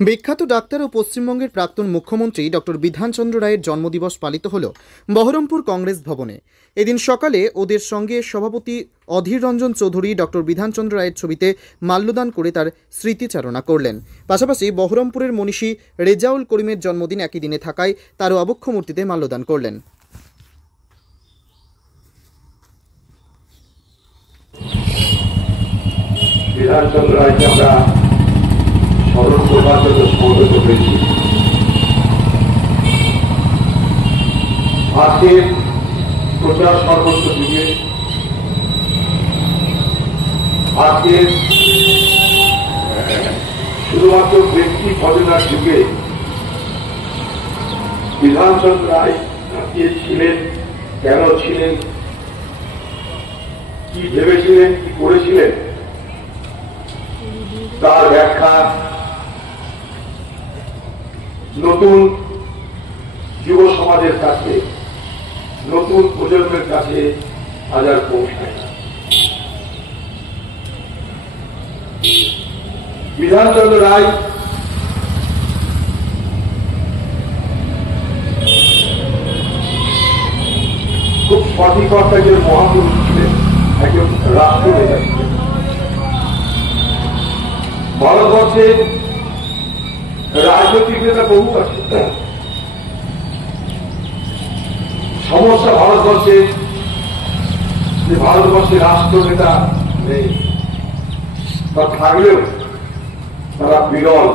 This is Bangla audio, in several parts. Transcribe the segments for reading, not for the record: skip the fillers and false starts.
বিখ্যাত ডাক্তার ও পশ্চিমবঙ্গের প্রাক্তন মুখ্যমন্ত্রী ডক্টর বিধানচন্দ্র রায়ের জন্মদিবস পালিত হল বহরমপুর কংগ্রেস ভবনে। এদিন সকালে ওদের সঙ্গে সভাপতি অধীর রঞ্জন চৌধুরী ডক্টর বিধানচন্দ্র রায়ের ছবিতে মাল্যদান করে তার স্মৃতিচারণা করলেন। পাশাপাশি বহরমপুরের মনীষী রেজাউল করিমের জন্মদিন একই দিনে থাকায় তারও আবক্ষ মূর্তিতে মাল্যদান করলেন। বিধানচন্দ্র রায়কে আমরা স্মরণ করবার জন্য সমবেত হয়েছি। আজকের প্রচার সর্বত্র যুগে, আজকের শুধুমাত্র ব্যক্তি ভজনার যুগে বিধানচন্দ্র রায় কে ছিলেন, কেন ছিলেন, কি ভেবেছিলেন, কি করেছিলেন, তার ব্যাখ্যা নতুন যুব সমাজের কাছে, নতুন প্রজন্মের কাছে আজ আর পৌঁছায় না। বিধানচন্দ্র রায় খুব সঠিক অর্থে একজন মহাপুরুষ ছিলেন, একজন রাষ্ট্রনেতা ছিলেন। ভারতবর্ষে রাজনৈতিক নেতা বহু আছে। সমস্যা ভারতবর্ষে যে ভারতবর্ষে রাষ্ট্রনেতা নেই, তা থাকলেও তারা বিরল।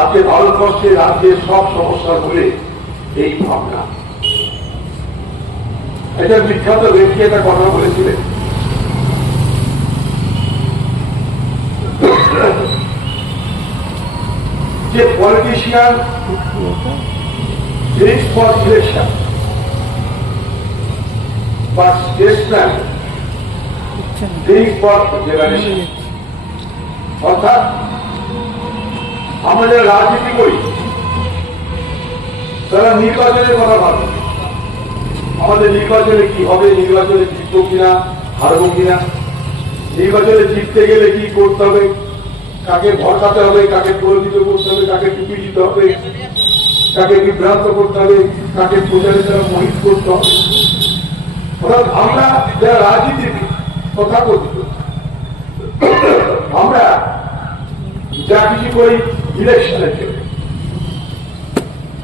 আজকে ভারতবর্ষে রাজ্যের সব সমস্যার মূলে এই ভাবনা। একজন বিখ্যাত ব্যক্তি একটা কথা বলেছিলেন, যে পলিটিশিয়ান ড্রিঙ্কস ফর ইলেকশন বা স্টেটসম্যান ড্রিঙ্কস ফর জেনারেশন। অর্থাৎ আমরা যারা রাজনীতি করি তারা নির্বাচনের কথা ভাবি, আমাদের নির্বাচনে কি হবে, নির্বাচনে জিতবো কিনা, হারবো কিনা, নির্বাচনে জিততে গেলে কি করতে হবে, কাকে ভরকাতে হবে, কাকে প্রলোভিত করতে হবে, কাকে টুপি দিতে হবে, কাকে বিভ্রান্ত করতে হবে, কাকে প্রচারের দ্বারা মোহিত করতে হবে। অর্থাৎ আমরা যারা রাজনীতি কথা কথিত, আমরা যা কিছু করি ইলেকশনের জন্য,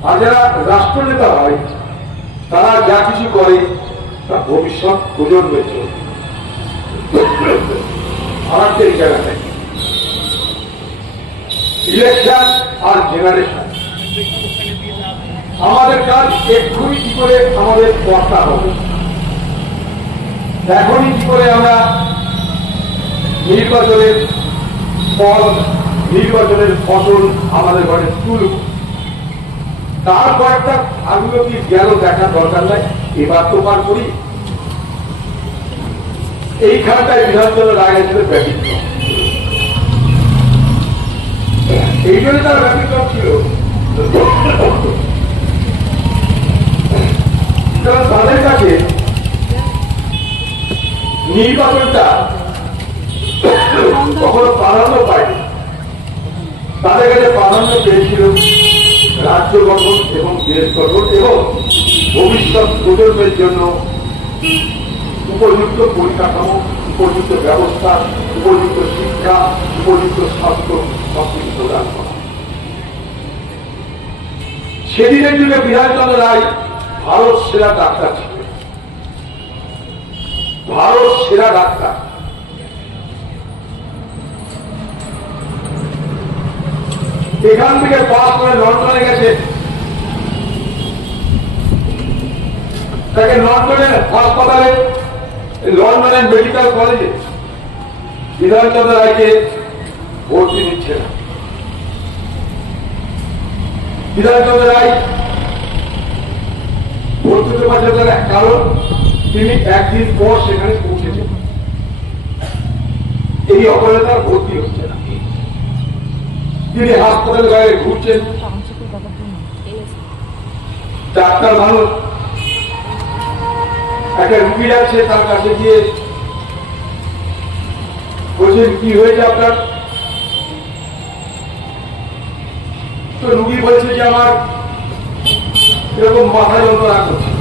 আর যারা রাষ্ট্রনেতা হয় তারা যা কিছু করে তা ভবিষ্যৎ প্রজন্মের জন্য। আমার এই জায়গাটাই ইলেকশন আর জেনারেশন। আমাদের কাজ এক্ষুনি কি করে আমাদের কর্তা হবে, এখনই কি করে আমরা নির্বাচনের ফল, নির্বাচনের ফসল আমাদের ঘরে তুলব, তার কয়েকটা আগুলো কি গেল দেখার দরকার নাই। এবার তো পার করি। এইখানটায় বিধানচন্দ্র রায় ছিল ব্যতিক্রম। এই জন্য তার ব্যতিক্রম ছিল, কারণ তাদের কাছে নির্বাচনটা কখনো প্রাধান্য পায়নি। তাদের কাছে প্রাধান্য পেয়েছিল রাজ্য গঠন এবং দেশ গঠন এবং ভবিষ্যৎ প্রজন্মের জন্য উপযুক্ত পরিকাঠামো, উপযুক্ত ব্যবস্থা, উপযুক্ত শিক্ষা, উপযুক্ত স্বাস্থ্য সবকিছু প্রদান করা। সেদিনের যুগে বিধানচন্দ্র রায় ভারত সেরা ডাক্তার ছিলেন, ভারত সেরা ডাক্তার। এখান থেকে পাস করে লন্ডনে গেছে, তাকে লন্ডনের হাসপাতালে, লন্ডনের মেডিকেল কলেজে বিধানচন্দ্র রায়কে ভর্তি দিচ্ছে না। বিধানচন্দ্র রায় ভর্তি দিতে পারছে না, কারণ তিনি একদিন পর সেখানে পৌঁছেছেন। এই অপরাধ ভর্তি হচ্ছে না, তিনি হাসপাতালে বাইরে ঘুরছেন। ডাক্তার মানুষ, একটা রুগী আছে, তার কাছে গিয়ে বলছেন কি হয়েছে আপনার, তো রুগী বলছে যে আমার এরকম মাথা যন্ত্রণা করছে,